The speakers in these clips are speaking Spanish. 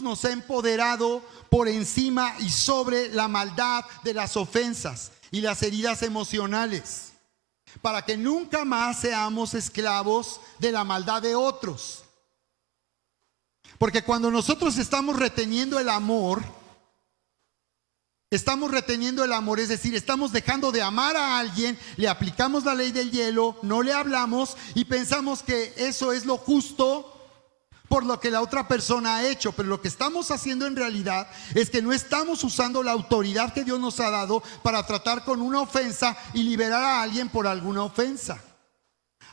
nos ha empoderado por encima y sobre la maldad de las ofensas y las heridas emocionales, para que nunca más seamos esclavos de la maldad de otros. Porque cuando nosotros estamos reteniendo el amor, es decir, estamos dejando de amar a alguien, le aplicamos la ley del hielo, no le hablamos y pensamos que eso es lo justo por lo que la otra persona ha hecho. Pero lo que estamos haciendo en realidad es que no estamos usando la autoridad que Dios nos ha dado para tratar con una ofensa y liberar a alguien por alguna ofensa.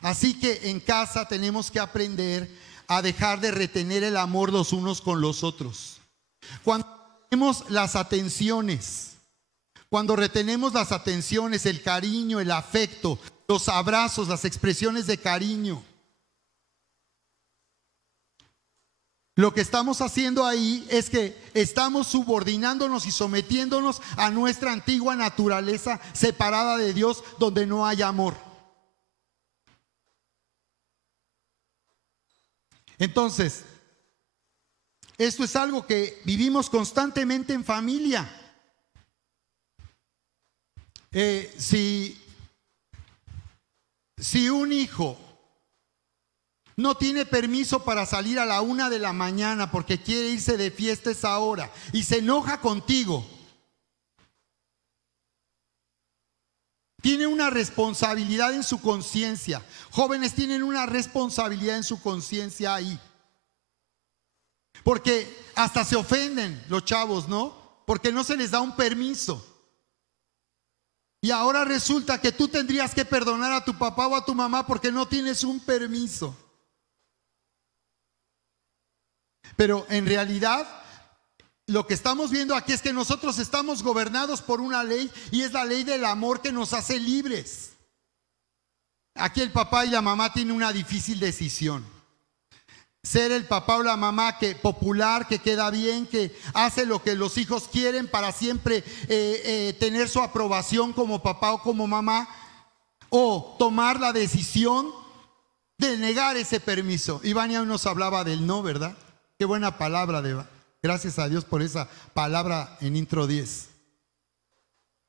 Así que en casa tenemos que aprender a dejar de retener el amor los unos con los otros. Cuando retenemos las atenciones, el cariño, el afecto, los abrazos, las expresiones de cariño, lo que estamos haciendo ahí es que estamos subordinándonos y sometiéndonos a nuestra antigua naturaleza separada de Dios, donde no hay amor. Entonces, esto es algo que vivimos constantemente en familia. Si un hijo no tiene permiso para salir a la 1 de la mañana porque quiere irse de fiesta a esa hora y se enoja contigo, tiene una responsabilidad en su conciencia. Jóvenes tienen una responsabilidad en su conciencia ahí. Porque hasta se ofenden los chavos, ¿no? Porque no se les da un permiso. Y ahora resulta que tú tendrías que perdonar a tu papá o a tu mamá porque no tienes un permiso. Pero en realidad lo que estamos viendo aquí es que nosotros estamos gobernados por una ley, y es la ley del amor que nos hace libres. Aquí el papá y la mamá tienen una difícil decisión: ser el papá o la mamá popular, que queda bien, que hace lo que los hijos quieren para siempre tener su aprobación como papá o como mamá, o tomar la decisión de negar ese permiso. Ivania hoy nos hablaba del no, ¿verdad? Qué buena palabra, Deva. Gracias a Dios por esa palabra en intro 10.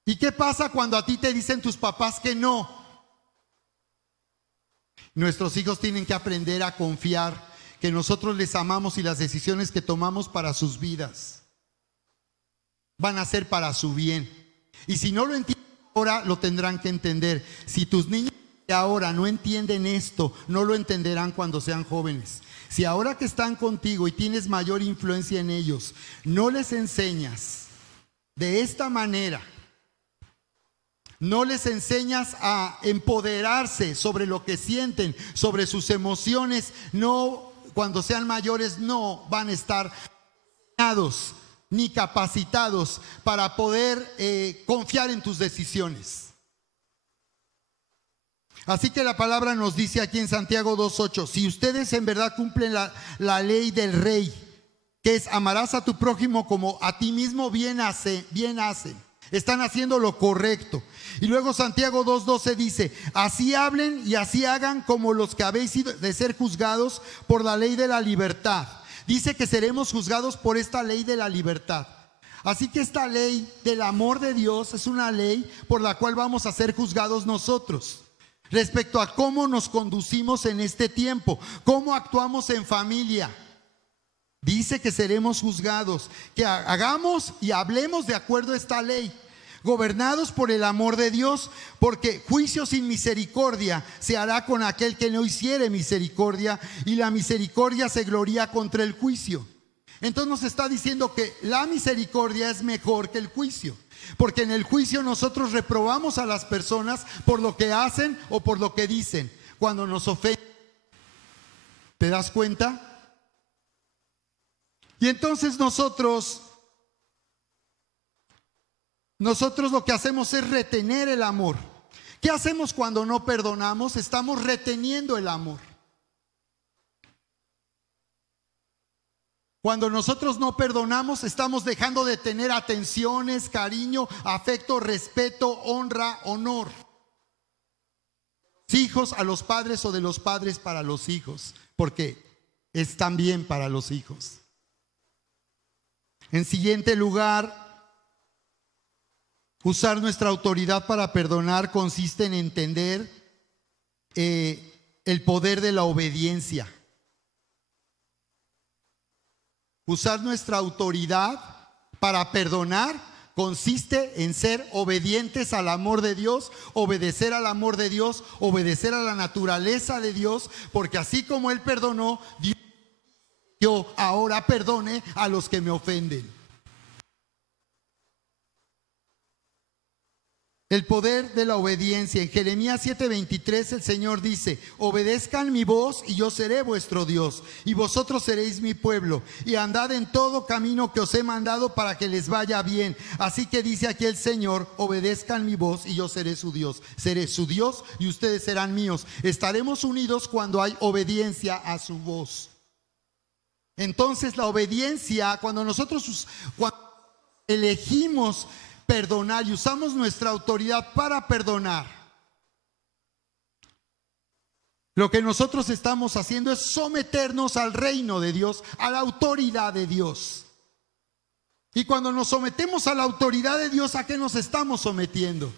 ¿Y qué pasa cuando a ti te dicen tus papás que no? Nuestros hijos tienen que aprender a confiar que nosotros les amamos y las decisiones que tomamos para sus vidas van a ser para su bien. Y si no lo entienden ahora, lo tendrán que entender. Si tus niños de ahora no entienden esto, no lo entenderán cuando sean jóvenes. Si ahora que están contigo y tienes mayor influencia en ellos, no les enseñas de esta manera, no les enseñas a empoderarse sobre lo que sienten, sobre sus emociones, no, cuando sean mayores no van a estar entrenados ni capacitados para poder confiar en tus decisiones. Así que la palabra nos dice aquí en Santiago 2:8: si ustedes en verdad cumplen la ley del rey, que es amarás a tu prójimo como a ti mismo, bien hacen. Están haciendo lo correcto. Y luego Santiago 2:12 dice: así hablen y así hagan como los que habéis de ser juzgados por la ley de la libertad. Dice que seremos juzgados por esta ley de la libertad. Así que esta ley del amor de Dios es una ley por la cual vamos a ser juzgados nosotros, respecto a cómo nos conducimos en este tiempo, cómo actuamos en familia. Dice que seremos juzgados, que hagamos y hablemos de acuerdo a esta ley, gobernados por el amor de Dios, porque juicio sin misericordia se hará con aquel que no hiciere misericordia, y la misericordia se gloría contra el juicio. Entonces nos está diciendo que la misericordia es mejor que el juicio, porque en el juicio nosotros reprobamos a las personas por lo que hacen o por lo que dicen cuando nos ofenden. ¿Te das cuenta? Y entonces nosotros lo que hacemos es retener el amor. ¿Qué hacemos cuando no perdonamos? Estamos reteniendo el amor. Cuando nosotros no perdonamos, estamos dejando de tener atenciones, cariño, afecto, respeto, honra, honor. Hijos a los padres o de los padres para los hijos, porque es también para los hijos. En siguiente lugar, usar nuestra autoridad para perdonar consiste en entender el poder de la obediencia. Usar nuestra autoridad para perdonar consiste en ser obedientes al amor de Dios, obedecer al amor de Dios, obedecer a la naturaleza de Dios, porque así como Él perdonó, yo ahora perdone a los que me ofenden. El poder de la obediencia. En Jeremías 7:23 el Señor dice: obedezcan mi voz y yo seré vuestro Dios, y vosotros seréis mi pueblo, y andad en todo camino que os he mandado para que les vaya bien. Así que dice aquí el Señor: obedezcan mi voz y yo seré su Dios. Seré su Dios y ustedes serán míos. Estaremos unidos cuando hay obediencia a su voz. Entonces la obediencia, cuando nosotros elegimos perdonar y usamos nuestra autoridad para perdonar, lo que nosotros estamos haciendo es someternos al reino de Dios, a la autoridad de Dios. Y cuando nos sometemos a la autoridad de Dios, ¿a qué nos estamos sometiendo?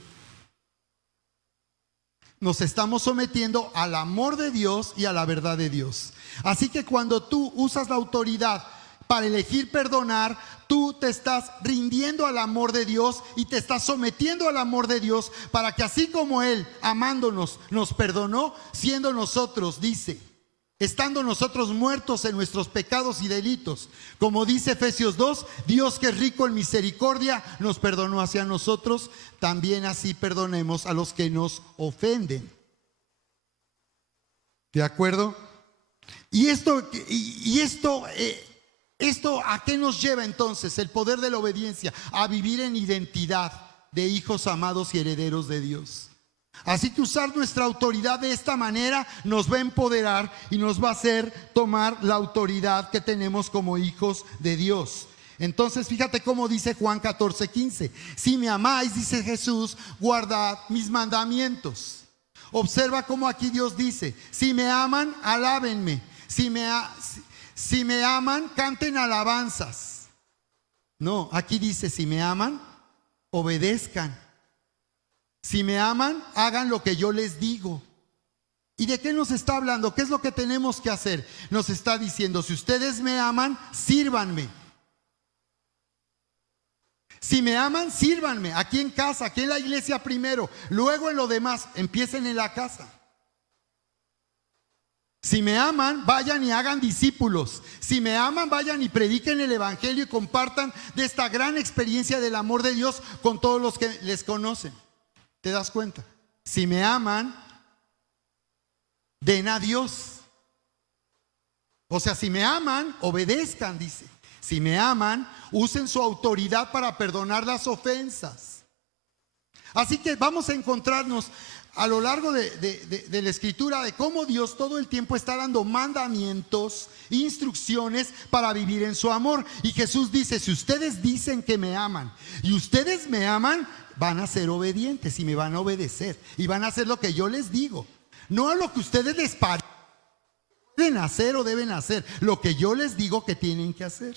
Nos estamos sometiendo al amor de Dios y a la verdad de Dios. Así que cuando tú usas la autoridad para elegir perdonar, tú te estás rindiendo al amor de Dios y te estás sometiendo al amor de Dios, para que así como Él, amándonos, nos perdonó, siendo nosotros, dice, estando nosotros muertos en nuestros pecados y delitos, como dice Efesios 2, Dios, que es rico en misericordia, nos perdonó hacia nosotros, también así perdonemos a los que nos ofenden. ¿De acuerdo? Y esto ¿a qué nos lleva entonces? El poder de la obediencia: a vivir en identidad de hijos amados y herederos de Dios. Así que usar nuestra autoridad de esta manera nos va a empoderar y nos va a hacer tomar la autoridad que tenemos como hijos de Dios. Entonces fíjate cómo dice Juan 14:15: si me amáis, dice Jesús, guardad mis mandamientos. Observa cómo aquí Dios dice: si me aman, alábenme. Si me aman, canten alabanzas. No, aquí dice: si me aman, obedezcan. Si me aman, hagan lo que yo les digo. ¿Y de qué nos está hablando? ¿Qué es lo que tenemos que hacer? Nos está diciendo: si ustedes me aman, sírvanme. Si me aman, sírvanme. Aquí en casa, aquí en la iglesia primero, luego en lo demás, empiecen en la casa. Si me aman, vayan y hagan discípulos. Si me aman, vayan y prediquen el evangelio y compartan de esta gran experiencia del amor de Dios con todos los que les conocen. ¿Te das cuenta? Si me aman, den a Dios. O sea, si me aman, obedezcan, dice. Si me aman, usen su autoridad para perdonar las ofensas. Así que vamos a encontrarnos a lo largo de la escritura de cómo Dios todo el tiempo está dando mandamientos, instrucciones para vivir en su amor. Y Jesús dice: si ustedes dicen que me aman y ustedes me aman, van a ser obedientes y me van a obedecer y van a hacer lo que yo les digo, no a lo que ustedes les parezca pueden hacer o deben hacer, lo que yo les digo que tienen que hacer.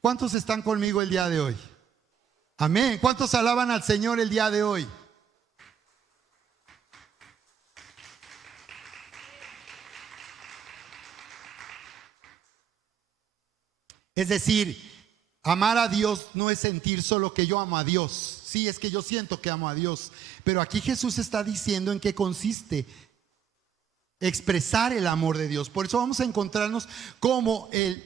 ¿Cuántos están conmigo el día de hoy? Amén. ¿Cuántos alaban al Señor el día de hoy? Es decir, amar a Dios no es sentir solo que yo amo a Dios. Sí, es que yo siento que amo a Dios. Pero aquí Jesús está diciendo en qué consiste expresar el amor de Dios. Por eso vamos a encontrarnos cómo el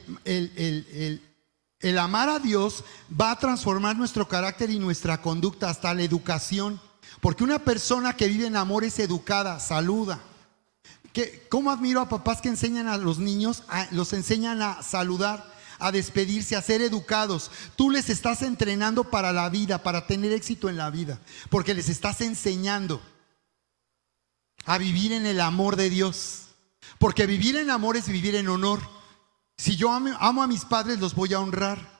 amar a Dios va a transformar nuestro carácter y nuestra conducta, hasta la educación. Porque una persona que vive en amor es educada, saluda. ¿Cómo admiro a papás que enseñan a los niños, los enseñan a saludar, a despedirse, a ser educados? Tú les estás entrenando para la vida, para tener éxito en la vida, porque les estás enseñando a vivir en el amor de Dios. Porque vivir en amor es vivir en honor. Si yo amo a mis padres, los voy a honrar.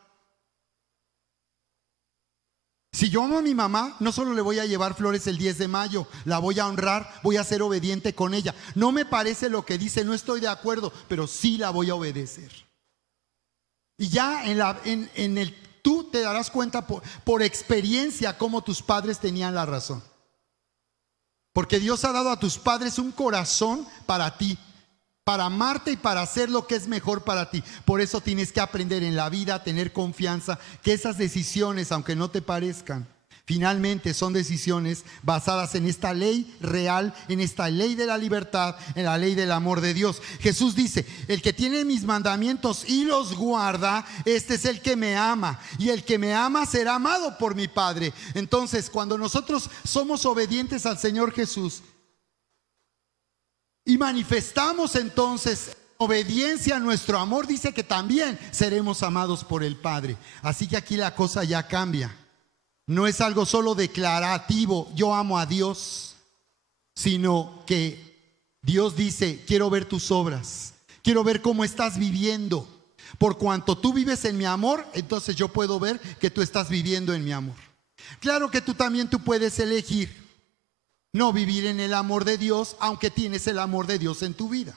Si yo amo a mi mamá, no solo le voy a llevar flores el 10 de mayo, la voy a honrar, voy a ser obediente con ella. No me parece lo que dice, no estoy de acuerdo, pero sí la voy a obedecer. Y ya tú te darás cuenta por experiencia cómo tus padres tenían la razón. Porque Dios ha dado a tus padres un corazón para ti, para amarte y para hacer lo que es mejor para ti. Por eso tienes que aprender en la vida a tener confianza que esas decisiones, aunque no te parezcan, finalmente son decisiones basadas en esta ley real, en esta ley de la libertad, en la ley del amor de Dios. Jesús dice: el que tiene mis mandamientos y los guarda, este es el que me ama, y el que me ama será amado por mi Padre. Entonces, cuando nosotros somos obedientes al Señor Jesús y manifestamos entonces obediencia a nuestro amor, dice que también seremos amados por el Padre. Así que aquí la cosa ya cambia. No es algo solo declarativo, yo amo a Dios, sino que Dios dice: quiero ver tus obras, quiero ver cómo estás viviendo. Por cuanto tú vives en mi amor, entonces yo puedo ver que tú estás viviendo en mi amor. Claro que tú puedes elegir no vivir en el amor de Dios, aunque tienes el amor de Dios en tu vida.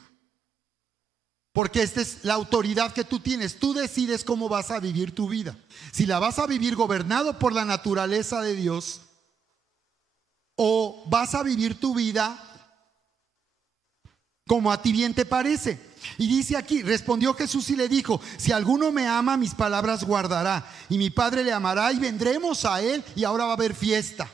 Porque esta es la autoridad que tú tienes. Tú decides cómo vas a vivir tu vida. Si la vas a vivir gobernado por la naturaleza de Dios, o vas a vivir tu vida como a ti bien te parece. Y dice aquí: respondió Jesús y le dijo: si alguno me ama, mis palabras guardará, y mi Padre le amará, y vendremos a él, y ahora va a haber fiesta.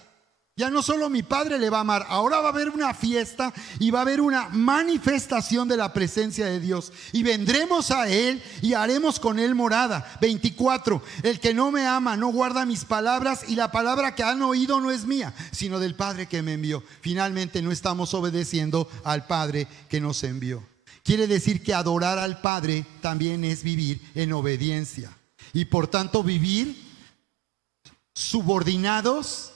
Ya no solo mi Padre le va a amar, ahora va a haber una fiesta y va a haber una manifestación de la presencia de Dios. Y vendremos a Él y haremos con Él morada. 24. El que no me ama no guarda mis palabras, y la palabra que han oído no es mía, sino del Padre que me envió. Finalmente no estamos obedeciendo al Padre que nos envió. Quiere decir que adorar al Padre también es vivir en obediencia. Y por tanto vivir subordinados,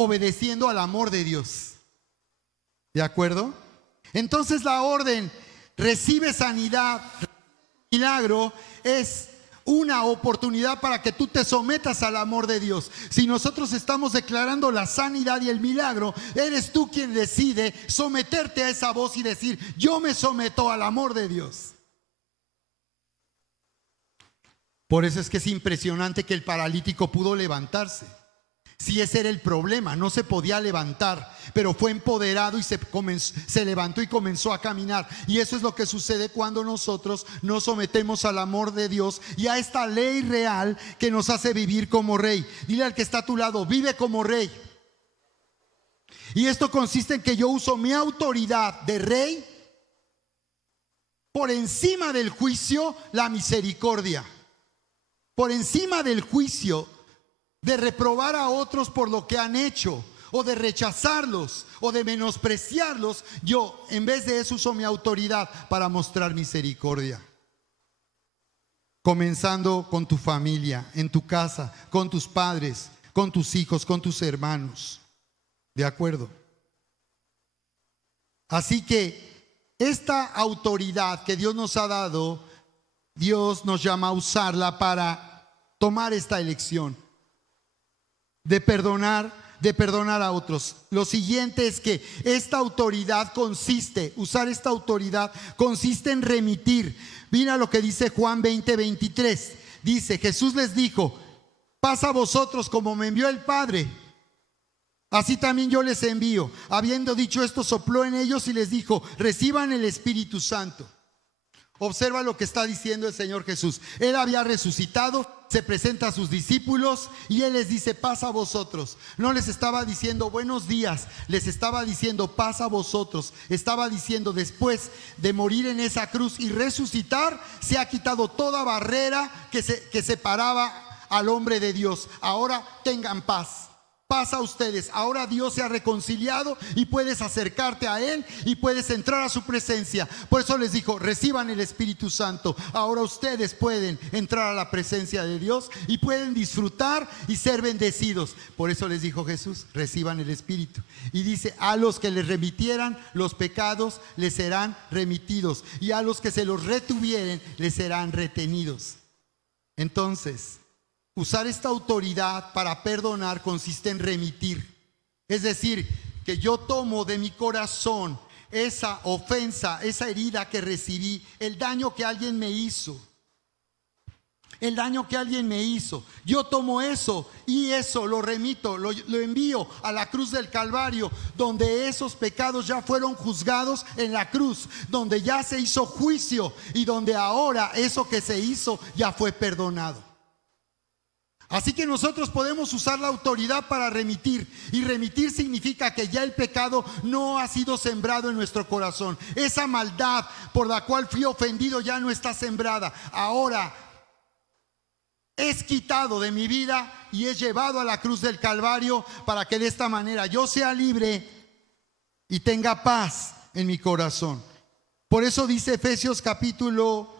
obedeciendo al amor de Dios. ¿De acuerdo? Entonces la orden: recibe sanidad, milagro, es una oportunidad para que tú te sometas al amor de Dios. Si nosotros estamos declarando la sanidad y el milagro, eres tú quien decide someterte a esa voz y decir: yo me someto al amor de Dios. Por eso es que es impresionante que el paralítico pudo levantarse. Si ese era el problema, no se podía levantar, pero fue empoderado y se levantó y comenzó a caminar. Y eso es lo que sucede cuando nosotros nos sometemos al amor de Dios y a esta ley real que nos hace vivir como rey. Dile al que está a tu lado: vive como rey. Y esto consiste en que yo uso mi autoridad de rey por encima del juicio, la misericordia. Por encima del juicio, de reprobar a otros por lo que han hecho, o de rechazarlos, o de menospreciarlos, yo en vez de eso uso mi autoridad para mostrar misericordia. Comenzando con tu familia, en tu casa, con tus padres, con tus hijos, con tus hermanos. ¿De acuerdo? Así que esta autoridad que Dios nos ha dado, Dios nos llama a usarla para tomar esta elección de perdonar a otros. Lo siguiente es que esta autoridad usar esta autoridad consiste en remitir. Mira lo que dice Juan 20:23. Dice: Jesús les dijo: paz a vosotros, como me envió el Padre, así también yo les envío. Habiendo dicho esto, sopló en ellos y les dijo: reciban el Espíritu Santo. Observa lo que está diciendo el Señor Jesús. Él había resucitado, se presenta a sus discípulos y Él les dice: paz a vosotros. No les estaba diciendo buenos días, les estaba diciendo paz a vosotros. Estaba diciendo: después de morir en esa cruz y resucitar, se ha quitado toda barrera que separaba al hombre de Dios. Ahora tengan paz. Paz a ustedes. Ahora Dios se ha reconciliado y puedes acercarte a Él y puedes entrar a su presencia. Por eso les dijo: reciban el Espíritu Santo. Ahora ustedes pueden entrar a la presencia de Dios y pueden disfrutar y ser bendecidos. Por eso les dijo Jesús: reciban el Espíritu. Y dice: a los que les remitieran los pecados les serán remitidos, y a los que se los retuvieren les serán retenidos. Entonces, usar esta autoridad para perdonar consiste en remitir. Es decir, que yo tomo de mi corazón esa ofensa, esa herida que recibí, el daño que alguien me hizo, el daño que alguien me hizo. Yo tomo eso y eso lo remito, lo envío a la cruz del Calvario, donde esos pecados ya fueron juzgados en la cruz, donde ya se hizo juicio y donde ahora eso que se hizo ya fue perdonado. Así que nosotros podemos usar la autoridad para remitir, y remitir significa que ya el pecado no ha sido sembrado en nuestro corazón. Esa maldad por la cual fui ofendido ya no está sembrada. Ahora es quitado de mi vida y es llevado a la cruz del Calvario para que de esta manera yo sea libre y tenga paz en mi corazón. Por eso dice Efesios capítulo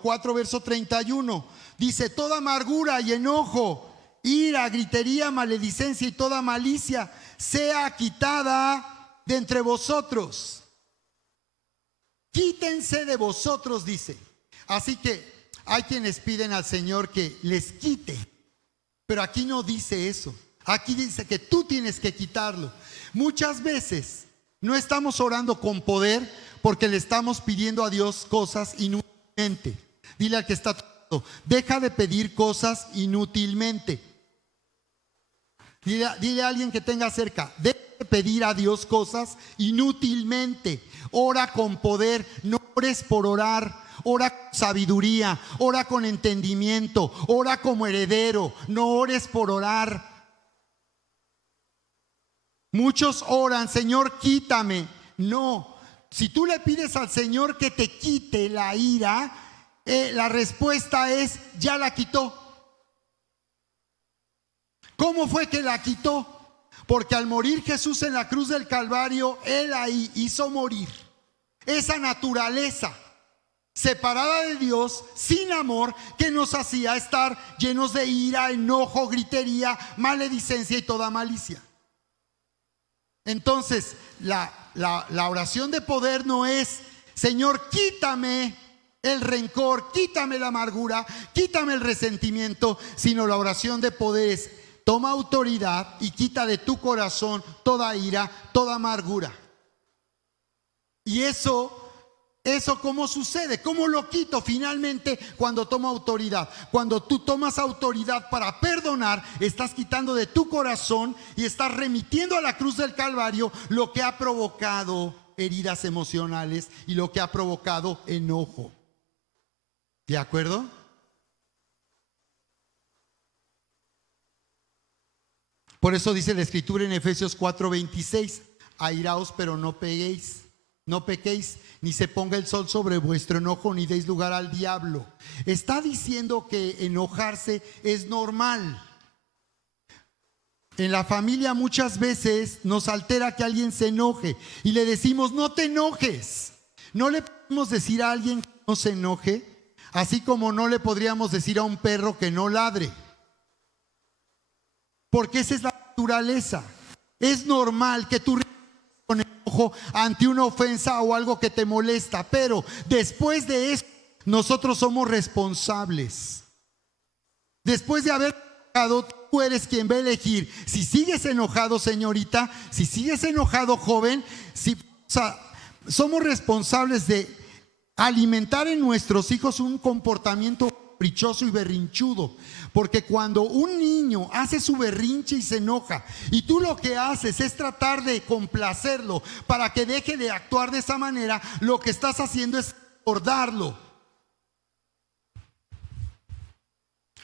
4, verso 31. Dice: toda amargura y enojo, ira, gritería, maledicencia y toda malicia sea quitada de entre vosotros. Quítense de vosotros, dice. Así que hay quienes piden al Señor que les quite, pero aquí no dice eso. Aquí dice que tú tienes que quitarlo. Muchas veces no estamos orando con poder porque le estamos pidiendo a Dios cosas inútilmente. Dile al que está todo: deja de pedir cosas inútilmente. Dile a alguien que tenga cerca: deja de pedir a Dios cosas inútilmente. Ora con poder, no ores por orar. Ora con sabiduría, ora con entendimiento, ora como heredero, no ores por orar. Muchos oran: Señor, quítame. No, si tú le pides al Señor que te quite la ira, la respuesta es: ya la quitó. ¿Cómo fue que la quitó? Porque al morir Jesús en la cruz del Calvario, Él ahí hizo morir esa naturaleza separada de Dios, sin amor, que nos hacía estar llenos de ira, enojo, gritería, maledicencia y toda malicia. Entonces, la oración de poder no es: Señor, quítame el rencor, quítame la amargura, quítame el resentimiento, sino la oración de poder es: toma autoridad y quita de tu corazón toda ira, toda amargura. Y eso ¿cómo sucede? ¿Cómo lo quito? Finalmente, cuando tomo autoridad. Cuando tú tomas autoridad para perdonar, estás quitando de tu corazón y estás remitiendo a la cruz del Calvario lo que ha provocado heridas emocionales y lo que ha provocado enojo. ¿De acuerdo? Por eso dice la Escritura en Efesios 4:26: airaos, pero no peguéis. No pequéis, ni se ponga el sol sobre vuestro enojo, ni deis lugar al diablo. Está diciendo que enojarse es normal. En la familia muchas veces nos altera que alguien se enoje y le decimos: no te enojes. No le podemos decir a alguien que no se enoje, así como no le podríamos decir a un perro que no ladre, porque esa es la naturaleza. Es normal que tú con enojo ante una ofensa o algo que te molesta, pero después de eso nosotros somos responsables. Después de haber enojado, tú eres quien va a elegir si sigues enojado, señorita, si sigues enojado, joven. Somos responsables de alimentar en nuestros hijos un comportamiento caprichoso y berrinchudo, porque cuando un niño hace su berrinche y se enoja y tú lo que haces es tratar de complacerlo para que deje de actuar de esa manera, lo que estás haciendo es recordarlo,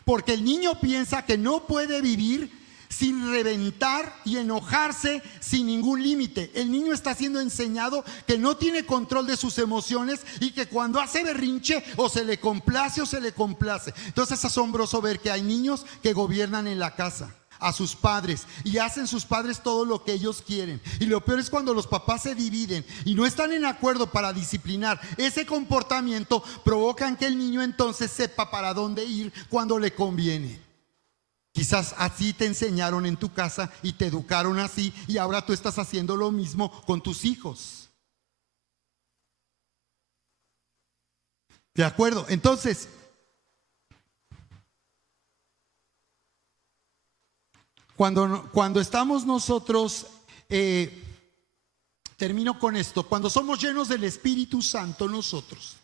porque el niño piensa que no puede vivir sin reventar y enojarse sin ningún límite. El niño está siendo enseñado que no tiene control de sus emociones y que cuando hace berrinche o se le complace o se le complace. Entonces es asombroso ver que hay niños que gobiernan en la casa a sus padres y hacen sus padres todo lo que ellos quieren. Y lo peor es cuando los papás se dividen y no están en acuerdo para disciplinar ese comportamiento, provocan que el niño entonces sepa para dónde ir cuando le conviene. Quizás así te enseñaron en tu casa y te educaron así, y ahora tú estás haciendo lo mismo con tus hijos. ¿De acuerdo? Entonces, cuando estamos nosotros, termino con esto, cuando somos llenos del Espíritu Santo nosotros,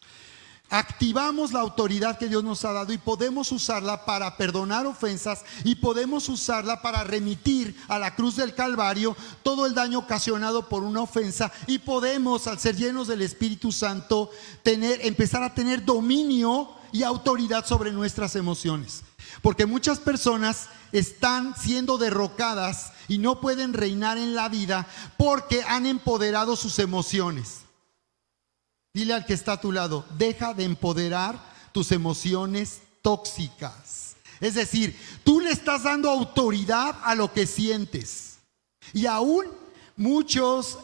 activamos la autoridad que Dios nos ha dado y podemos usarla para perdonar ofensas y podemos usarla para remitir a la cruz del Calvario todo el daño ocasionado por una ofensa, y podemos, al ser llenos del Espíritu Santo, empezar a tener dominio y autoridad sobre nuestras emociones. Porque muchas personas están siendo derrocadas y no pueden reinar en la vida porque han empoderado sus emociones. Dile al que está a tu lado: deja de empoderar tus emociones tóxicas. Es decir, tú le estás dando autoridad a lo que sientes. Y aún muchos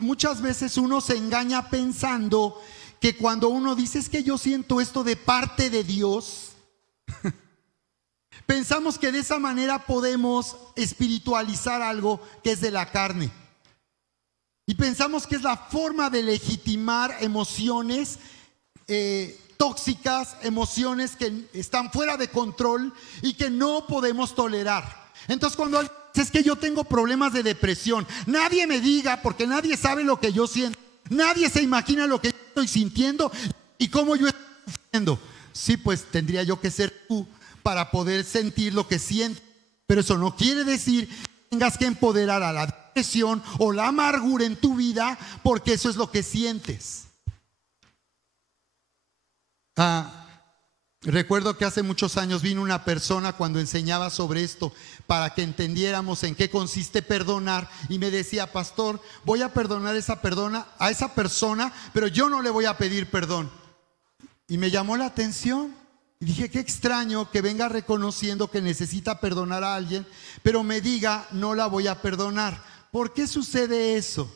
muchas veces uno se engaña pensando que cuando uno dice: es que yo siento esto de parte de Dios, pensamos que de esa manera podemos espiritualizar algo que es de la carne. Y pensamos que es la forma de legitimar emociones tóxicas, emociones que están fuera de control y que no podemos tolerar. Entonces, cuando alguien dice: es que yo tengo problemas de depresión, nadie me diga, porque nadie sabe lo que yo siento, nadie se imagina lo que yo estoy sintiendo y cómo yo estoy sufriendo. Sí, pues tendría yo que ser tú para poder sentir lo que siento, pero eso no quiere decir que tengas que empoderar a la depresión o la amargura en tu vida, porque eso es lo que sientes. Recuerdo que hace muchos años vino una persona cuando enseñaba sobre esto para que entendiéramos en qué consiste perdonar, y me decía: pastor, voy a perdonar a esa persona, pero yo no le voy a pedir perdón. Y me llamó la atención y dije: qué extraño que venga reconociendo que necesita perdonar a alguien, pero me diga: no la voy a perdonar. ¿Por qué sucede eso?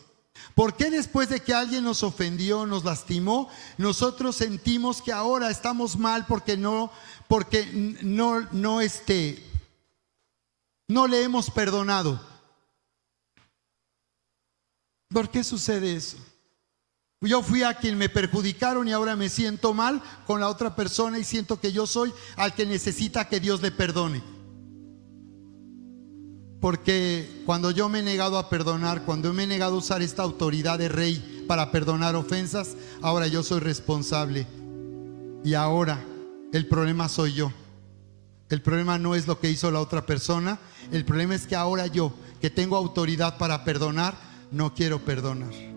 ¿Por qué después de que alguien nos ofendió, nos lastimó, nosotros sentimos que ahora estamos mal porque no le hemos perdonado? ¿Por qué sucede eso? Yo fui a quien me perjudicaron y ahora me siento mal con la otra persona y siento que yo soy al que necesita que Dios le perdone. Porque cuando yo me he negado a perdonar, cuando me he negado a usar esta autoridad de rey para perdonar ofensas, ahora yo soy responsable. Y ahora el problema soy yo. El problema no es lo que hizo la otra persona. El problema es que ahora yo, que tengo autoridad para perdonar, no quiero perdonar.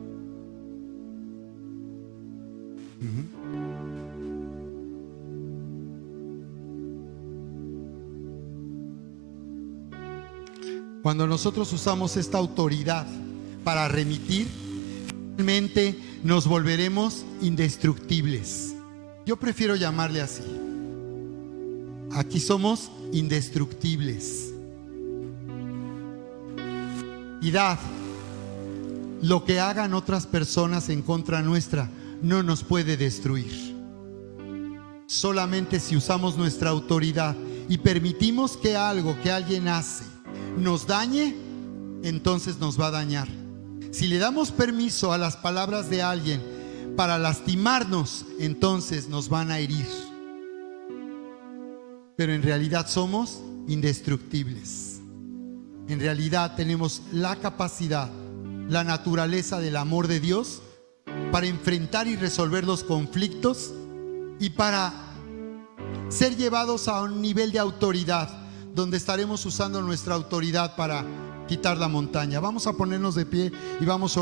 Cuando nosotros usamos esta autoridad para remitir, realmente nos volveremos indestructibles. Yo prefiero llamarle así. Aquí somos indestructibles. Y lo que hagan otras personas en contra nuestra no nos puede destruir. Solamente si usamos nuestra autoridad y permitimos que algo que alguien hace nos dañe, entonces nos va a dañar. Si le damos permiso a las palabras de alguien para lastimarnos, entonces nos van a herir. Pero en realidad somos indestructibles. En realidad tenemos la capacidad, la naturaleza del amor de Dios para enfrentar y resolver los conflictos y para ser llevados a un nivel de autoridad donde estaremos usando nuestra autoridad para quitar la montaña. Vamos a ponernos de pie y vamos a orar.